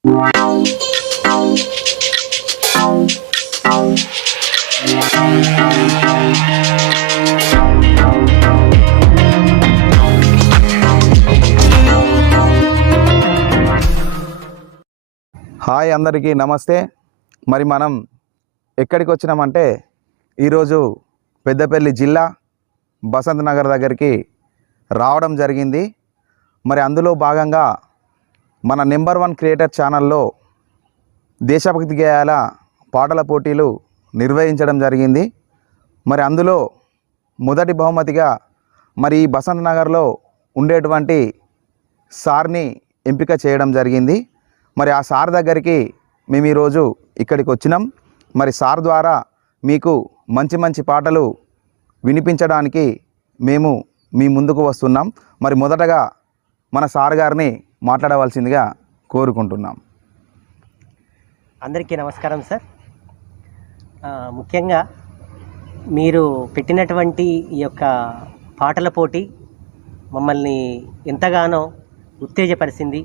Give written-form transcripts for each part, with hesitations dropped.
Hi అందరికీ నమస్తే. మరి మనం ఎక్కడికి వచ్చినామంటే ఈరోజు పెద్దపల్లి జిల్లా బసంత్ నగర్ దగ్గరికి రావడం జరిగింది. మరి అందులో భాగంగా మన నెంబర్ 1 క్రియేటర్ ఛానల్లో దేశభక్తి గేయాల పాటల పోటీలు నిర్వహించడం జరిగింది. మరి అందులో మొదటి బహుమతిగా మరి ఈ బసంత్ నగర్లో ఉండేటువంటి సార్ని ఎంపిక చేయడం జరిగింది. మరి ఆ సార్ దగ్గరికి మేము ఈరోజు ఇక్కడికి వచ్చినాం. మరి సార్ ద్వారా మీకు మంచి మంచి పాటలు వినిపించడానికి మేము మీ ముందుకు వస్తున్నాం. మరి మొదటగా మన సార్ గారిని మాట్లాడవలసిందిగా కోరుకుంటున్నాం. అందరికీ నమస్కారం సార్. ముఖ్యంగా మీరు పెట్టినటువంటి ఈ యొక్క పాటల పోటీ మమ్మల్ని ఎంతగానో ఉత్తేజపరిచింది,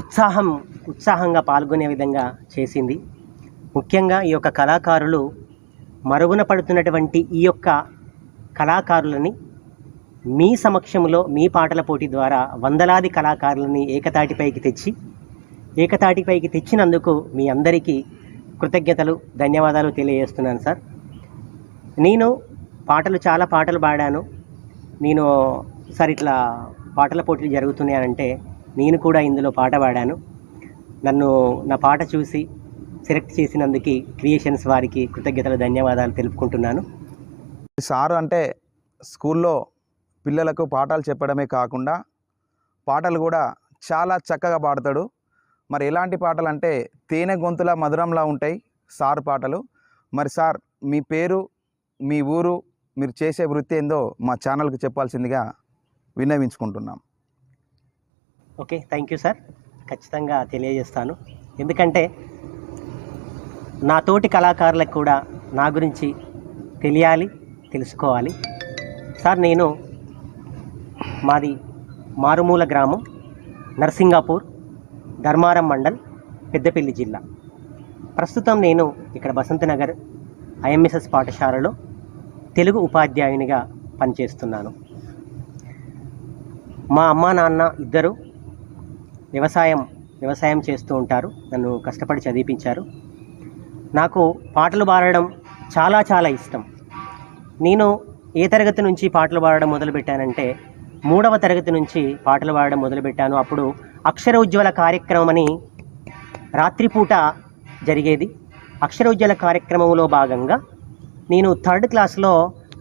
ఉత్సాహంగా పాల్గొనే విధంగా చేసింది. ముఖ్యంగా ఈ యొక్క కళాకారులు మరుగున పడుతున్నటువంటి ఈ యొక్క కళాకారులని మీ సమక్షంలో మీ పాటల పోటీ ద్వారా వందలాది కళాకారులని ఏకతాటిపైకి తెచ్చినందుకు మీ అందరికీ కృతజ్ఞతలు, ధన్యవాదాలు తెలియజేస్తున్నాను సార్. నేను చాలా పాటలు పాడాను. నేను సార్ ఇట్లా పాటల పోటీలు జరుగుతున్నాయంటే నేను కూడా ఇందులో పాట పాడాను. నా పాట చూసి సెలెక్ట్ చేసినందుకు క్రియేషన్స్ వారికి కృతజ్ఞతలు, ధన్యవాదాలు తెలుపుకుంటున్నాను. సారు అంటే స్కూల్లో పిల్లలకు పాఠాలు చెప్పడమే కాకుండా పాటలు కూడా చాలా చక్కగా పాడతాడు. మరి ఎలాంటి పాటలు అంటే తేనె గొంతుల మధురంలా ఉంటాయి సార్ పాటలు. మరి సార్ మీ పేరు, మీ ఊరు, మీరు చేసే వృత్తి ఏందో మా ఛానల్కి చెప్పాల్సిందిగా విన్నవించుకుంటున్నాం. Okay, thank you sir. ఖచ్చితంగా తెలియజేస్తాను. ఎందుకంటే నా తోటి కళాకారులకు కూడా నా గురించి తెలియాలి, తెలుసుకోవాలి. సార్ మాది మారుమూల గ్రామం నర్సింగాపూర్, ధర్మారం మండల్, పెద్దపల్లి జిల్లా. ప్రస్తుతం నేను ఇక్కడ బసంత్ నగర్ ఐఎంఎస్ఎస్ పాఠశాలలో తెలుగు ఉపాధ్యాయునిగా పనిచేస్తున్నాను. మా అమ్మా నాన్న ఇద్దరు వ్యవసాయం చేస్తూ ఉంటారు. నన్ను కష్టపడి చదివించారు. నాకు పాటలు పాడడం చాలా చాలా ఇష్టం. నేను ఏ తరగతి నుంచి పాటలు పాడడం మొదలుపెట్టానంటే 3వ తరగతి నుంచి పాటలు పాడడం మొదలుపెట్టాను. అప్పుడు అక్షర ఉజ్వల కార్యక్రమం అని రాత్రిపూట జరిగేది. అక్షర ఉజ్వల కార్యక్రమంలో భాగంగా నేను 3rd క్లాస్లో,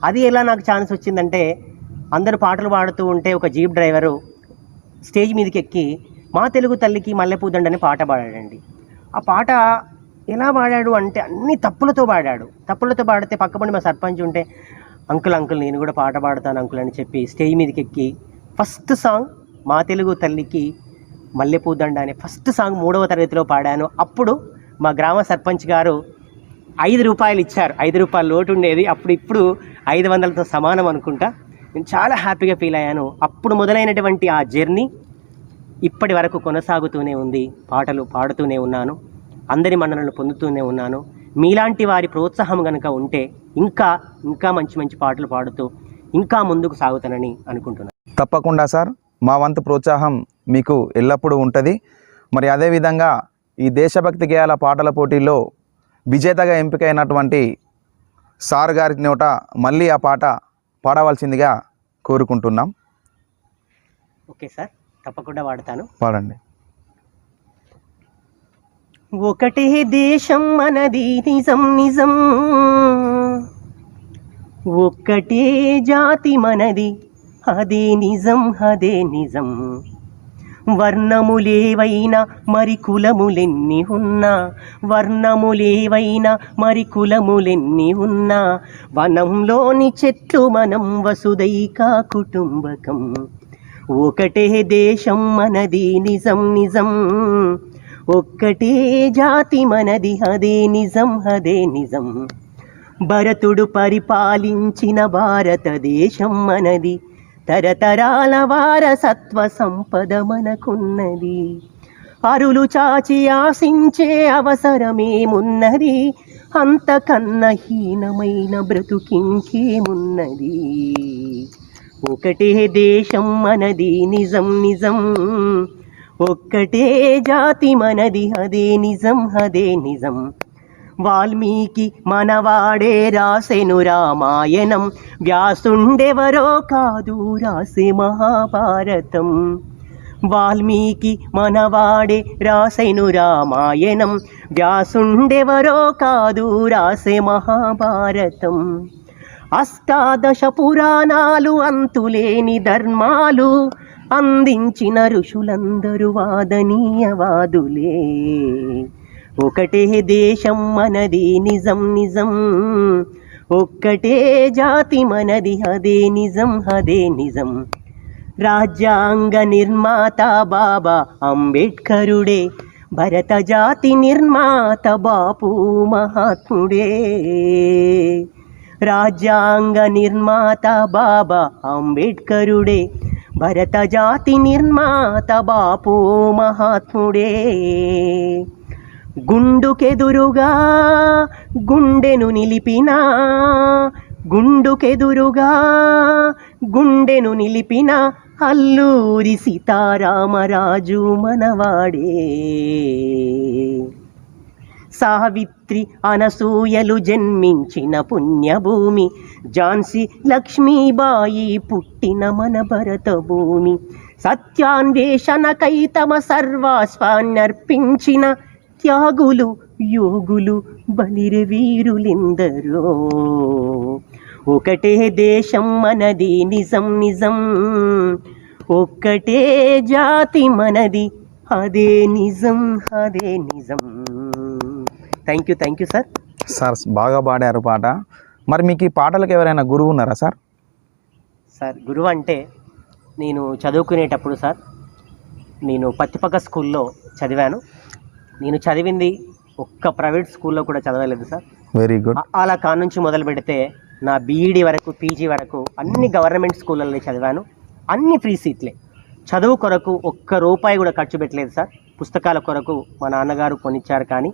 అది ఎలా నాకు ఛాన్స్ వచ్చిందంటే అందరూ పాటలు పాడుతూ ఉంటే ఒక జీప్ డ్రైవరు స్టేజ్ మీదకి ఎక్కి మా తెలుగు తల్లికి మల్లెపూదండని పాట పాడాడండి. ఆ పాట ఎలా పాడాడు అంటే అన్ని తప్పులతో పాడితే పక్కపండి మా సర్పంచ్ ఉంటే అంకుల్ నేను కూడా పాట పాడతాను అంకుల్ అని చెప్పి స్టేజ్ మీదకి ఎక్కి ఫస్ట్ సాంగ్ మా తెలుగు తల్లికి మల్లెపూదండ అనే ఫస్ట్ సాంగ్ 3వ తరగతిలో పాడాను. అప్పుడు మా గ్రామ సర్పంచ్ గారు 5 రూపాయలు ఇచ్చారు. 5 రూపాయల లోటు ఉండేది. ఇప్పుడు 500తో సమానం అనుకుంటా. నేను చాలా హ్యాపీగా ఫీల్ అయ్యాను. అప్పుడు మొదలైనటువంటి ఆ జర్నీ ఇప్పటి వరకు కొనసాగుతూనే ఉంది. పాటలు పాడుతూనే ఉన్నాను, అందరి మన్ననలు పొందుతూనే ఉన్నాను. మీలాంటి వారి ప్రోత్సాహం కనుక ఉంటే ఇంకా మంచి పాటలు పాడుతూ ఇంకా ముందుకు సాగుతానని అనుకుంటున్నాను. తప్పకుండా సార్, మా వంతు ప్రోత్సాహం మీకు ఎల్లప్పుడూ ఉంటుంది. మరి అదేవిధంగా ఈ దేశభక్తి గేయాల పాటల పోటీల్లో విజేతగా ఎంపికైనటువంటి సార్ గారి నోట మళ్ళీ ఆ పాట పాడవలసిందిగా కోరుకుంటున్నాం. ఓకే సార్, తప్పకుండా పాడతాను. పాడండి. ఒకటే దేశం మనది నిజం, ఒక్కటే జాతి మనది అదే నిజం. వర్ణములేవైనా మరి కులములెన్ని ఉన్నా, వనంలోని చెట్లు మనం వసుదైక కుటుంబకం. ఒకటే దేశం మనది నిజం, ఒక్కటే జాతి మనది అదే నిజం. భరతుడు పరిపాలించిన భారతదేశం మనది, తరతరాల వారసత్వ సంపద మనకున్నది. అరులు చాచి ఆశించే అవసరమేమున్నది, అంతకన్నా హీనమైన బ్రతుకింకేమున్నది. ఒకటే దేశం మనది నిజం నిజం, ఒక్కటే జాతి మనది అదే నిజం అదే నిజం. వాల్మీకి మనవాడే రాసెను రామాయణం, వ్యాసుండెవరో కాదు రాసే మహాభారతం. వాల్మీకి మనవాడే రాసెను రామాయణం, వ్యాసుండెవరో కాదు రాసే మహాభారతం. అష్టాదశ పురాణాలు అంతులేని ధర్మాలు అందించిన ఋషులందరూ వాదనీయవాదులే. ఒకటే దేశం మనది నిజం నిజం, ఒక్కటే జాతి మనది అదే నిజం అదే నిజం. రాజ్యాంగ నిర్మాత బాబా అంబేడ్కరుడే, భరత జాతి నిర్మాత బాపు మహాత్ముడే. రాజ్యాంగ నిర్మాత బాబా అంబేడ్కరుడే, భరత జాతి నిర్మాత బాపు మహాత్ముడే. గుండుకెదురుగా గుండెను నిలిపినా, గుండుకెదురుగా గుండెను నిలిపిన అల్లూరి సీతారామరాజు మనవాడే. సావిత్రి అనసూయలు జన్మించిన పుణ్యభూమి, ఝాన్సీ లక్ష్మీబాయి పుట్టిన మన భరత భూమి. సత్యాన్వేషణకై తమ సర్వస్వాన్నర్పించిన త్యాగులు యోగులు బలిరె వీరులెందరో. ఒకటే దేశం మనది నిజం నిజం, ఒక్కటే జాతి మనది అదే నిజం అదే నిజం. Thank you sir. సార్ బాగా పాడారు పాట. మరి మీకు ఈ పాటలకు ఎవరైనా గురువు ఉన్నారా సార్? సార్ గురువు అంటే నేను చదువుకునేటప్పుడు సార్, నేను పత్తిపక్క స్కూల్లో చదివాను. నేను చదివింది ఒక్క ప్రైవేట్ స్కూల్లో కూడా చదవలేదు సార్. Very good. అలా కానుంచి మొదలు పెడితే నా బీఈడి వరకు పీజీ వరకు అన్ని గవర్నమెంట్ స్కూళ్ళల్లో చదివాను. అన్ని ఫ్రీ సీట్లే. చదువు కొరకు ఒక్క రూపాయి కూడా ఖర్చు పెట్టలేదు సార్. పుస్తకాల కొరకు మా నాన్నగారు కొనిచ్చారు, కానీ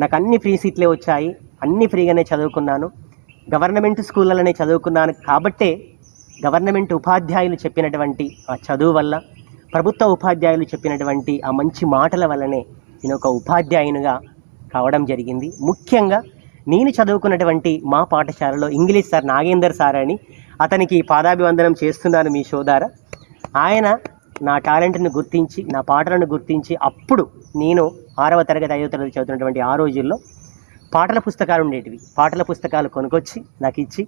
నాకు అన్ని ఫ్రీ సీట్లే వచ్చాయి. అన్ని ఫ్రీగానే చదువుకున్నాను. గవర్నమెంట్ స్కూళ్ళలోనే చదువుకున్నాను కాబట్టే గవర్నమెంట్ ఉపాధ్యాయులు చెప్పినటువంటి ఆ చదువు వల్ల, ప్రభుత్వ ఉపాధ్యాయులు చెప్పినటువంటి ఆ మంచి మాటల వల్లనే నేను ఒక ఉపాధ్యాయునిగా కావడం జరిగింది. ముఖ్యంగా నేను చదువుకున్నటువంటి మా పాఠశాలలో ఇంగ్లీష్ సార్ నాగేందర్ సార్ అని, అతనికి పాదాభివందనం చేస్తున్నాను మీ షో ద్వారా. ఆయన నా టాలెంట్ని గుర్తించి, నా పాటలను గుర్తించి, అప్పుడు నేను 6వ తరగతి 5వ తరగతి చదువుతున్నటువంటి ఆ రోజుల్లో పాటల పుస్తకాలు ఉండేటివి. పాటల పుస్తకాలు కొనుక్కొచ్చి నాకు ఇచ్చి,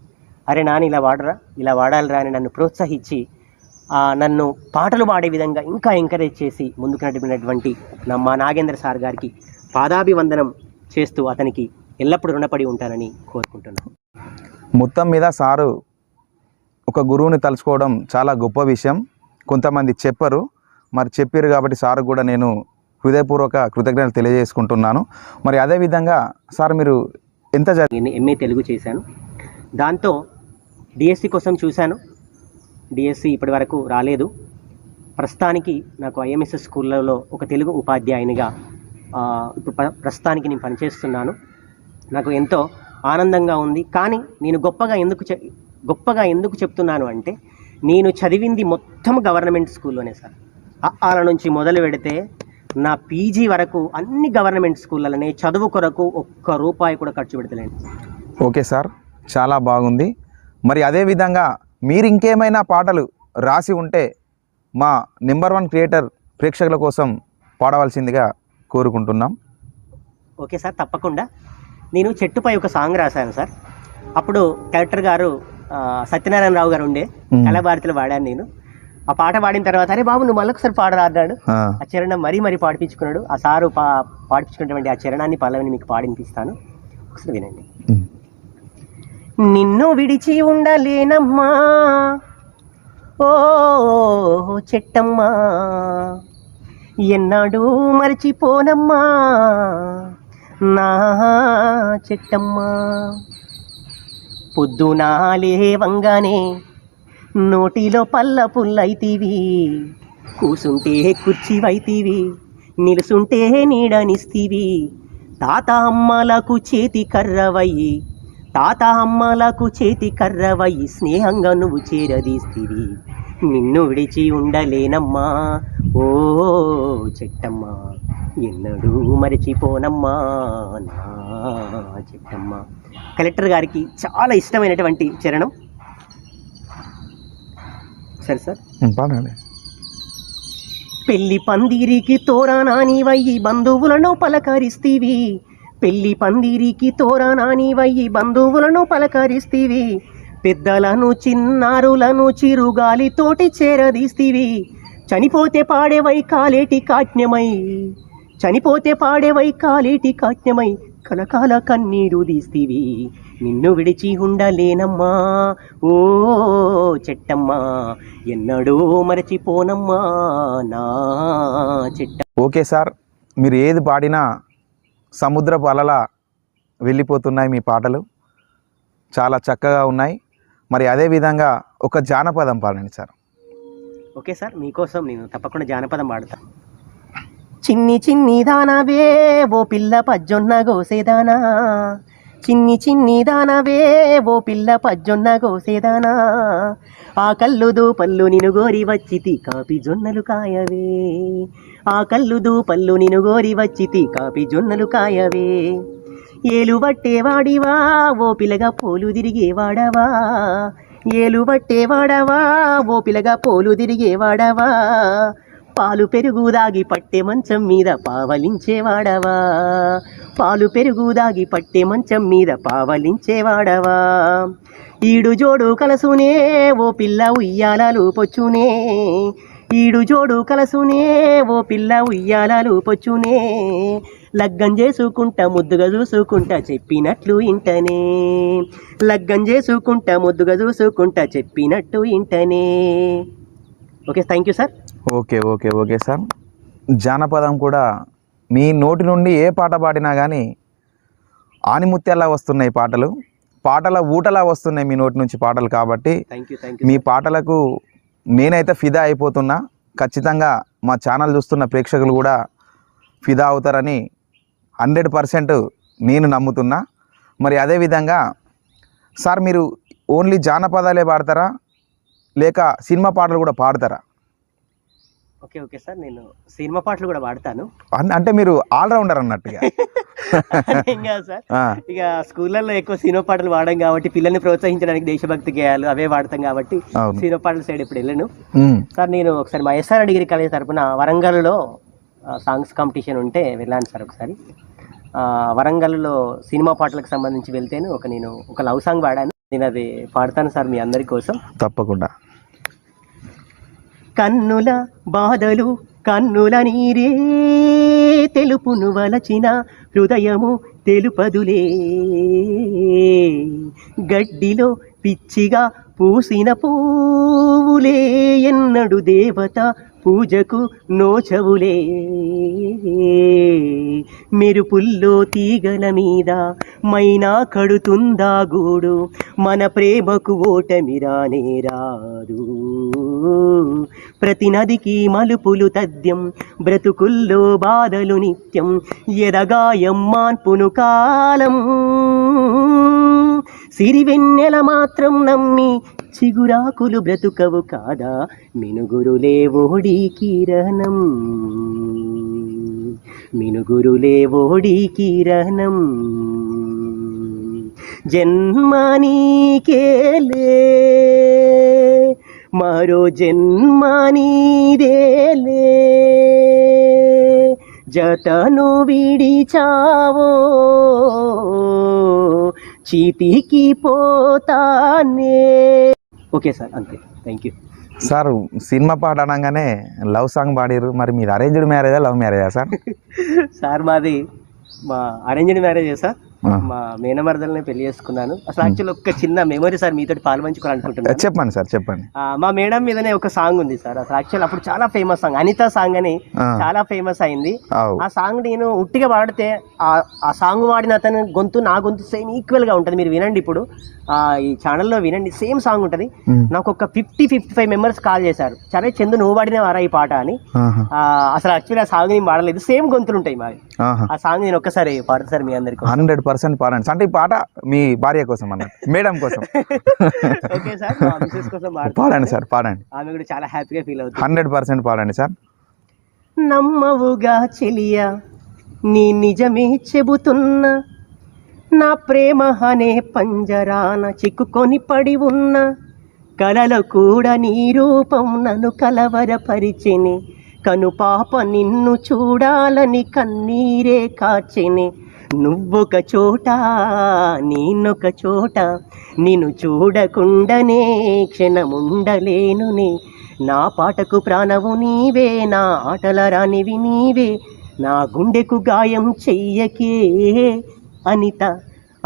అరే నాని ఇలా వాడరా, ఇలా వాడాలిరా అని నన్ను ప్రోత్సహించి నన్ను పాటలు పాడే విధంగా ఇంకా ఎంకరేజ్ చేసి ముందుకు నడిపినటువంటి మా నాగేంద్ర సార్ గారికి పాదాభివందనం చేస్తూ అతనికి ఎల్లప్పుడూ రుణపడి ఉంటానని కోరుకుంటున్నాను. మొత్తం మీద సారు ఒక గురువుని తలుచుకోవడం చాలా గొప్ప విషయం. కొంతమంది చెప్పరు, మరి చెప్పారు కాబట్టి సార్ కూడా నేను హృదయపూర్వక కృతజ్ఞతలు తెలియజేసుకుంటున్నాను. మరి అదేవిధంగా సార్ మీరు ఎంత నేను ఎంఏ తెలుగు చేశాను. దాంతో డిఎస్సి కోసం చూశాను. డిఎస్సి ఇప్పటి వరకు రాలేదు. ప్రస్తుతానికి నాకు ఐఎంఎస్ఎస్ స్కూళ్ళలో ఒక తెలుగు ఉపాధ్యాయునిగా ఇప్పుడు ప్రస్తుతానికి నేను పనిచేస్తున్నాను. నాకు ఎంతో ఆనందంగా ఉంది. కానీ నేను గొప్పగా ఎందుకు చెప్తున్నాను అంటే, నేను చదివింది మొత్తం గవర్నమెంట్ స్కూల్లోనే సార్. అలా నుంచి మొదలు పెడితే నా పీజీ వరకు అన్ని గవర్నమెంట్ స్కూళ్ళలోనే. చదువు కొరకు ఒక్క రూపాయి కూడా ఖర్చు పెడతలేను. ఓకే సార్, చాలా బాగుంది. మరి అదేవిధంగా మీరు ఇంకేమైనా పాటలు రాసి ఉంటే మా నెంబర్ 1 క్రియేటర్ ప్రేక్షకుల కోసం పాడవలసిందిగా కోరుకుంటున్నాం. ఓకే సార్, తప్పకుండా. నేను చెట్టుపై ఒక సాంగ్ రాశాను సార్. అప్పుడు కలెక్టర్ గారు సత్యనారాయణరావు గారు ఉండే కళాభారతిలో పాడాను నేను. ఆ పాట పాడిన తర్వాత, అరే బాబు నువ్వు మళ్ళొకసారి పాడరా అన్నాడు. ఆ చరణం మరీ పాడిపించుకున్నాడు. ఆ సారు పాడిపించుకున్నటువంటి ఆ చరణాన్ని పల్లవిని మీకు పాడిపిస్తాను, ఒకసారి వినండి. నిన్ను విడిచి ఉండలేనమ్మా ఓ చెట్టమ్మా, ఎన్నాడు మరచిపోనమ్మా నా చెట్టమ్మా. పొద్దునా లేవంగానే నోటిలో పల్ల పుల్లైతివి, కూసుంటే కుర్చీవైతివి, నిలుసుంటే నీడనిస్తివి తాత అమ్మలకు చేతి కర్రవయ్యి తాత అమ్మలకు చేతి కర్రవయ్యి స్నేహంగా నువ్వు చేరదీస్తివి నిన్ను విడిచి ఉండలేనమ్మా ఓ చెట్టమ్మా ఎన్నడూ మరచిపోనమ్మా నా చెట్టమ్మా. కలెక్టర్ గారికి చాలా ఇష్టమైనటువంటి చరణం. సరే సార్. పాడండి. పెళ్లి పందిరికి తోరణానివయ్యి బంధువులను పలకరిస్తీవి పెళ్లి పందిరికి తోరణానివయ్యి బంధువులను పలకరిస్తీవి పెద్దలను చిన్నారులను చిరుగాలితోటి చేరదీస్తీవి చనిపోతే పాడేవై కాలేటి కాజ్ఞమై చనిపోతే పాడేవై కాలేటి కాజ్ఞమై కలకాల కన్నీరు తీస్తీవి నిన్ను విడిచి ఉండలేనమ్మా ఓ చెట్టమ్మా ఎన్నడూ మరచిపోనమ్మా నా చెట్ట. ఓకే సార్, మీరు ఏది పాడినా సముద్రపు అలలా వెళ్ళిపోతున్నాయి మీ పాటలు, చాలా చక్కగా ఉన్నాయి. మరి అదేవిధంగా ఒక జానపదం పాడండి సార్. ఓకే సార్, మీకోసం నేను తప్పకుండా జానపదం పాడతా. చిన్ని చిన్ని దానవే ఓ పిల్ల పజ్జొన్న గోసేదానా చిన్ని చిన్ని దానవే ఓ పిల్ల పజ్జొన్న గోసేదానా ఆ కళ్ళు దూపళ్ళు నిను గోరి వచ్చితి కాపి జొన్నలు కాయవే ఆ కళ్ళు దూపళ్ళు నిను గోరి వచ్చితి కాపి జొన్నలు కాయవే ఏలు బట్టేవాడివా ఓ పిల్లగా పోలు తిరిగేవాడవా ఏలు బట్టేవాడవా ఓ పిల్లగా పోలు తిరిగేవాడవా పాలు పెరుగు దాగి పట్టే మంచం మీద పావలించేవాడవా పాలు పెరుగు దాగి పట్టే మంచం మీద పావలించేవాడవా ఈడు జోడు కలసునే ఓ పిల్ల ఉయ్యాలలు పొచ్చునే ఈడు జోడు కలసునే ఓ పిల్ల ఉయ్యాలలు పొచ్చునే లగ్గం చేసుకుంటా ముద్దుగా చూసుకుంటా చెప్పినట్లు ఇంటనే లగ్గం చేసుకుంటా ముద్దుగా చూసుకుంటా చెప్పినట్టు ఇంటనే. Okay, thank you sir. Okay okay okay sir. జానపదం కూడా మీ నోటి నుండి ఏ పాట పాడినా కానీ ఆనిముత్యాలా వస్తున్నాయి పాటలు, పాటల ఊటలా వస్తున్నాయి మీ నోటి నుంచి పాటలు. కాబట్టి మీ పాటలకు నేనైతే ఫిదా అయిపోతున్నా. ఖచ్చితంగా మా ఛానల్ చూస్తున్న ప్రేక్షకులు కూడా ఫిదా అవుతారని 100% నేను నమ్ముతున్నా. మరి అదేవిధంగా సార్, మీరు ఓన్లీ జానపదాలే పాడతారా లేక సినిమా పాటలు కూడా పాడతారా? ఓకే ఓకే సార్, నేను సినిమా పాటలు కూడా పాడతాను. అంటే మీరు ఆల్రౌండర్ అన్నట్టుగా. ఇంకా సార్, ఇక స్కూళ్ళల్లో ఎక్కువ సినిమా పాటలు పాడడం కాబట్టి పిల్లల్ని ప్రోత్సహించడానికి దేశభక్తి గేయాలు అవే వాడతాం కాబట్టి సినిమా పాటల సైడ్ ఇప్పుడు వెళ్ళను సార్. నేను ఒకసారి మా ఎస్ఆర్ డిగ్రీ కాలేజ్ తరఫున వరంగల్లో సాంగ్స్ కాంపిటీషన్ ఉంటే వెళ్ళాను సార్. ఒకసారి వరంగల్లో సినిమా పాటలకు సంబంధించి వెళ్తేనే నేను ఒక లవ్ సాంగ్ పాడాను. నేను అది పాడతాను సార్ మీ అందరి కోసం. తప్పకుండా. కన్నుల బాధలు కన్నుల నీరే తెలుపును వలచిన హృదయము తెలుపదులే గడ్డిలో పిచ్చిగా పూసిన పూలే ఎన్నడు దేవత పూజకు నోచవులే మెరుపుల్లో తీగల మీద మైనా కడుతుందా గూడు మన ప్రేమకు ఓటమి రానే రాదు ప్రతి నదికి మలుపులు తథ్యం బ్రతుకుల్లో బాధలు నిత్యం ఎదగాయం మాన్పును కాలం సిరివెన్నెల మాత్రం నమ్మి చిగురాకులు బ్రతుకవు కాదా మినుగురులే ఓడి కిరణం మినుగురులే ఓడి కిరణం జన్మనీకేలే మరో జన్మనీదేలే జతను విడిచావో చీతికి పోతానే. ఓకే సార్, అంతే. Thank you sir. సినిమా పాట అనగానే లవ్ సాంగ్ పాడారు. మరి మీరు అరేంజ్డ్ మ్యారేజా లవ్ మ్యారేజా సార్? సార్ మాది మా అరేంజ్డ్ మ్యారేజే సార్. మా మేనమరదల్ని పెళ్లి చేసుకున్నాను. అసలు యాక్చువల్ ఒక చిన్న మెమరీ సార్ మీతో పాల్పంచుకోవాలనుకుంటున్నాను. చెప్పండి సార్, చెప్పండి. మా మేడం మీదనే ఒక సాంగ్ ఉంది సార్. అసలు యాక్చువల్ అప్పుడు చాలా ఫేమస్ సాంగ్, అనిత సాంగ్ అని చాలా ఫేమస్ అయింది. ఆ సాంగ్ నేను ఉట్టిగా పాడితే ఆ సాంగ్ వాడిన అతని గొంతు నా గొంతు సేమ్ ఈక్వల్ గా ఉంటుంది. మీరు వినండి ఇప్పుడు. ఈ ఛానల్లో వినండి, సేమ్ సాంగ్ ఉంటుంది. నాకు ఒక 50-55 మెంబర్స్ కాల్ చేశారు, సరే చందు నువ్వు పాడిన వారా ఈ పాట అని. అసలు యాక్చువల్లీ ఆ సాంగ్ నేను పాడలేదు, సేమ్ గొంతులు ఉంటాయి మావి. ఆ సాంగ్ నేను ఒక్కసారి పాడతాను సార్ మీ అందరికి. 100% పాడండి. అంటే ఈ పాట మీ భార్య కోసం అన్నట్టు, మేడం కోసం. ఓకే సార్, మా మిసెస్ కోసం పాడండి సార్, పాడండి. ఆమె కూడా చాలా హ్యాపీగా ఫీల్ అవుతుంది. 100% పాడండి సార్. నమ్మవుగా చెలియా నీ నిజమే చెబుతున్నా, నా ప్రేమ అనే పంజరాన చిక్కుకొని పడి ఉన్న, కలలో కూడా నీ రూపం నన్ను కలవరపరిచెని, కనుపాప నిన్ను చూడాలని కన్నీరే కాచెని. నువ్వొక చోట నేనొక చోట, నిన్ను చూడకుండానే క్షణముండలేనుని. నా పాటకు ప్రాణము నీవే, నా ఆటల రానివి నీవే, నా గుండెకు గాయం చెయ్యకే అనిత.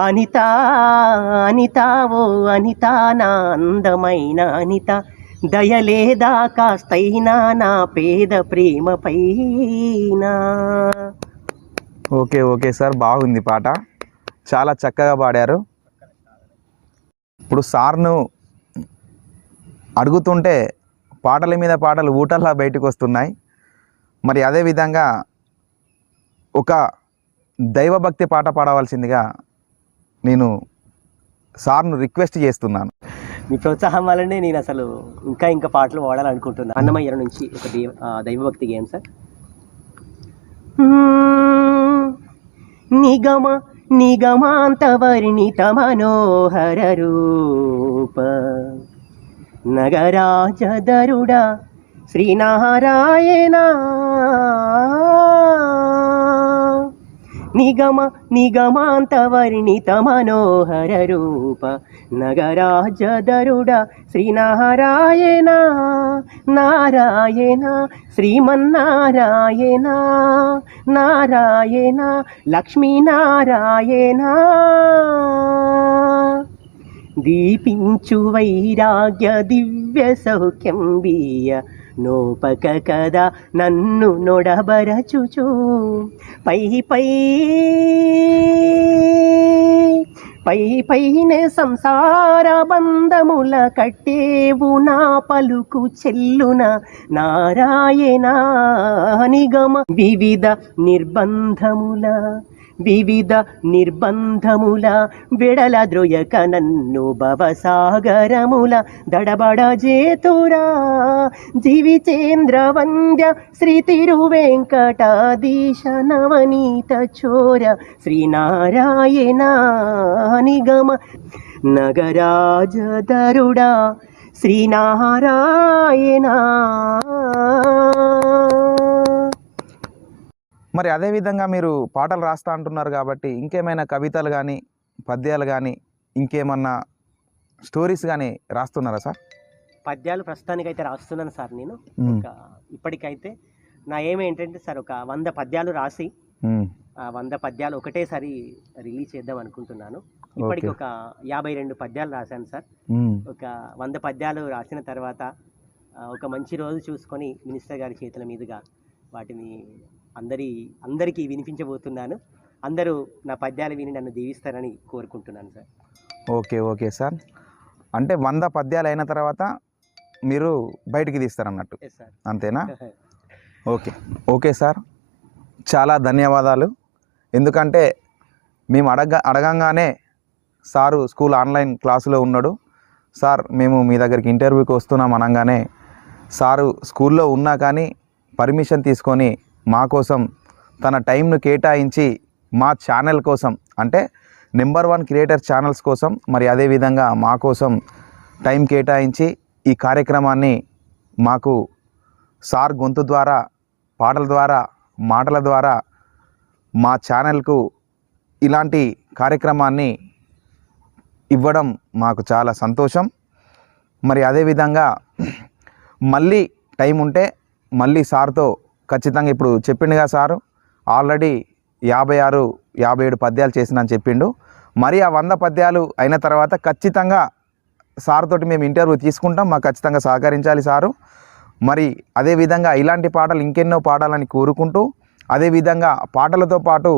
అనిత అనిత ఓ అనిత, నా అందమైన అనిత, దయలేదా కాస్తైనా నా పేద ప్రేమ పైన. ఓకే సార్, బాగుంది పాట, చాలా చక్కగా పాడారు. ఇప్పుడు సార్ను అడుగుతుంటే పాటల మీద పాటలు ఊటల్లా బయటకు వస్తున్నాయి. మరి అదేవిధంగా ఒక దైవభక్తి పాట పాడవలసిందిగా నేను సార్ను రిక్వెస్ట్ చేస్తున్నాను. మీ ప్రోత్సాహం వల్లనే నేను అసలు ఇంకా పాటలు పాడాలనుకుంటున్నాను. అన్నమయ్య నుంచి ఒక దైవభక్తి గేయం సార్. నిగమ నిగమాంతవర్ణిత మనోహర రూప, నగరాజధరుడా శ్రీనారాయణ. నిగమ నిగమాంతవర్ణిత మనోహర రూప, నగరాజధరుడా శ్రీనారాయణ. నారాయణ శ్రీమన్నారాయణ, నారాయణ లక్ష్మీనారాయణ. దీపించు వైరాగ్య దివ్య సౌఖ్యం బియ్య, నోపక కదా నన్ను నొడబరచుచు. పైనే సంసార బంధముల కట్టేవు, నా పలుకు చెల్లున నారాయణ. నిగమ వివిధ నిర్బంధముల వెడల ద్రోయక నన్ను భవసాగరముల దడబడ జేతురా. జీవిచేంద్ర వంద్య శ్రీ తిరువెంకటాధీశ నవనీత చోర శ్రీనారాయణ. నిగమ నగరాజధరుడా శ్రీనారాయణ. మరి అదేవిధంగా మీరు పాటలు రాస్తా అంటున్నారు కాబట్టి ఇంకేమైనా కవితలు కానీ పద్యాలు కానీ ఇంకేమన్నా స్టోరీస్ కానీ రాస్తున్నారా సార్? పద్యాలు ప్రస్తుతానికైతే రాస్తున్నాను సార్. నేను ఇప్పటికైతే నా ఏమేంటంటే సార్, ఒక 100 పద్యాలు రాసి 100 పద్యాలు ఒకటేసారి రిలీజ్ చేద్దాం అనుకుంటున్నాను. ఇప్పటికి ఒక 52 పద్యాలు రాశాను సార్. ఒక 100 పద్యాలు రాసిన తర్వాత ఒక మంచి రోజు చూసుకొని మినిస్టర్ గారి చేతుల మీదుగా వాటిని అందరికీ వినిపించబోతున్నాను. అందరూ నా పద్యాలు విని నన్ను దీవిస్తారని కోరుకుంటున్నాను సార్. ఓకే సార్, అంటే 100 పద్యాలు అయిన తర్వాత మీరు బయటికి తీస్తారన్నట్టు, అంతేనా? ఓకే సార్, చాలా ధన్యవాదాలు. ఎందుకంటే మేము అడగంగానే సారు స్కూల్ ఆన్లైన్ క్లాసులో ఉన్నాడు. సార్ మేము మీ దగ్గరికి ఇంటర్వ్యూకి వస్తున్నాం అనగానే సారు స్కూల్లో ఉన్నా కానీ పర్మిషన్ తీసుకొని మా కోసం తన టైంను కేటాయించి మా ఛానల్ కోసం, అంటే నెంబర్ 1 క్రియేటర్ ఛానల్స్ కోసం, మరి అదేవిధంగా మా కోసం టైం కేటాయించి ఈ కార్యక్రమాన్ని మాకు సార్ గొంతు ద్వారా, పాటల ద్వారా, మాటల ద్వారా మా ఛానల్కు ఇలాంటి కార్యక్రమాన్ని ఇవ్వడం మాకు చాలా సంతోషం. మరి అదేవిధంగా మళ్ళీ టైం ఉంటే మళ్ళీ సార్తో ఖచ్చితంగా, ఇప్పుడు చెప్పిండుగా సారు ఆల్రెడీ 56-57 పద్యాలు చేసినని చెప్పిండు. మరి ఆ 100 పద్యాలు అయిన తర్వాత ఖచ్చితంగా సార్ తోటి మేము ఇంటర్వ్యూ తీసుకుంటాం. మాకు ఖచ్చితంగా సహకరించాలి సారు. మరి అదేవిధంగా ఇలాంటి పాటలు ఇంకెన్నో పాడాలని కోరుకుంటూ, అదేవిధంగా పాటలతో పాటు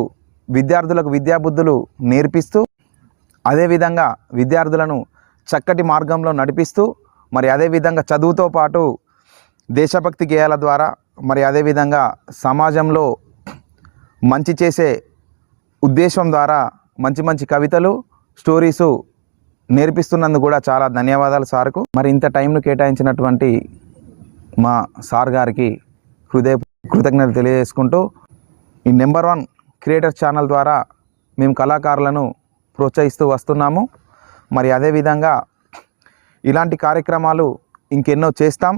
విద్యార్థులకు విద్యాబుద్ధులు నేర్పిస్తూ, అదేవిధంగా విద్యార్థులను చక్కటి మార్గంలో నడిపిస్తూ మరి అదేవిధంగా చదువుతో పాటు దేశభక్తి గేయాల ద్వారా మరి అదేవిధంగా సమాజంలో మంచి చేసే ఉద్దేశం ద్వారా మంచి మంచి కవితలు స్టోరీసు నేర్పిస్తున్నందుకు కూడా చాలా ధన్యవాదాలు సార్కు. మరి ఇంత టైంను కేటాయించినటువంటి మా సార్ గారికి హృదయ కృతజ్ఞతలు తెలియజేసుకుంటూ ఈ నెంబర్ 1 క్రియేటర్ ఛానల్ ద్వారా మేము కళాకారులను ప్రోత్సహిస్తూ వస్తున్నాము. మరి అదేవిధంగా ఇలాంటి కార్యక్రమాలు ఇంకెన్నో చేస్తాం.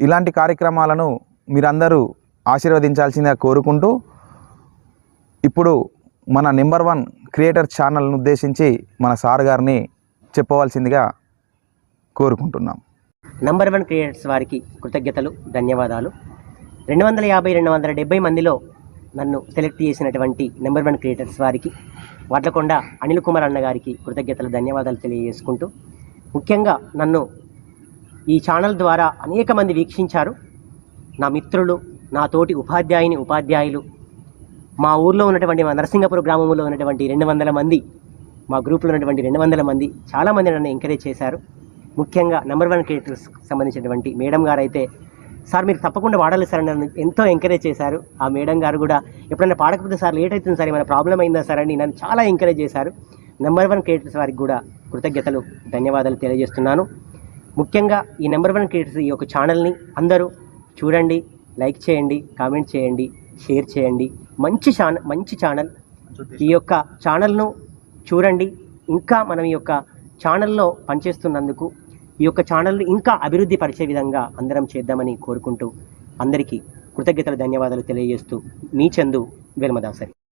ఇలాంటి కార్యక్రమాలను మీరందరూ ఆశీర్వదించాల్సిందిగా కోరుకుంటూ ఇప్పుడు మన నెంబర్ 1 క్రియేటర్ ఛానల్ను ఉద్దేశించి మన సార్ గారిని చెప్పవలసిందిగా కోరుకుంటున్నాం. నంబర్ 1 క్రియేటర్స్ వారికి కృతజ్ఞతలు, ధన్యవాదాలు. 250-270 మందిలో నన్ను సెలెక్ట్ చేసినటువంటి నెంబర్ 1 క్రియేటర్స్ వారికి, వడ్లకొండ అనిల్ కుమార్ అన్న గారికి కృతజ్ఞతలు, ధన్యవాదాలు తెలియజేసుకుంటూ, ముఖ్యంగా నన్ను ఈ ఛానల్ ద్వారా అనేక మంది వీక్షించారు. నా మిత్రులు, నా తోటి ఉపాధ్యాయులు, మా ఊర్లో ఉన్నటువంటి మా నరసింగపురం గ్రామంలో ఉన్నటువంటి 200 మంది, మా గ్రూప్లో ఉన్నటువంటి 200 మంది చాలామంది నన్ను ఎంకరేజ్ చేశారు. ముఖ్యంగా నెంబర్ 1 క్రియేటర్స్ సంబంధించినటువంటి మేడం గారు అయితే, సార్ మీరు తప్పకుండా పాడాలి సార్ అని నన్ను ఎంతో ఎంకరేజ్ చేశారు. ఆ మేడం గారు కూడా ఎప్పుడైనా పాడకపోతే సార్ లేట్ అవుతుంది సార్, ఏమైనా ప్రాబ్లం అయిందా సార్ అని నన్ను చాలా ఎంకరేజ్ చేశారు. నెంబర్ 1 క్రియేటర్స్ వారికి కూడా కృతజ్ఞతలు, ధన్యవాదాలు తెలియజేస్తున్నాను. ముఖ్యంగా ఈ నెంబర్ 1 క్రియేటర్స్ ఈ యొక్క ఛానల్ని అందరూ చూడండి, లైక్ చేయండి, కామెంట్ చేయండి, షేర్ చేయండి. మంచి ఛానల్. ఈ యొక్క ఛానల్ను చూడండి. ఇంకా మనం ఈ యొక్క ఛానల్లో పనిచేస్తున్నందుకు ఈ యొక్క ఛానల్ని ఇంకా అభివృద్ధి పరిచే విధంగా అందరం చేద్దామని కోరుకుంటూ అందరికీ కృతజ్ఞతలు, ధన్యవాదాలు తెలియజేస్తూ మీ చందు వెల్మదాసరి.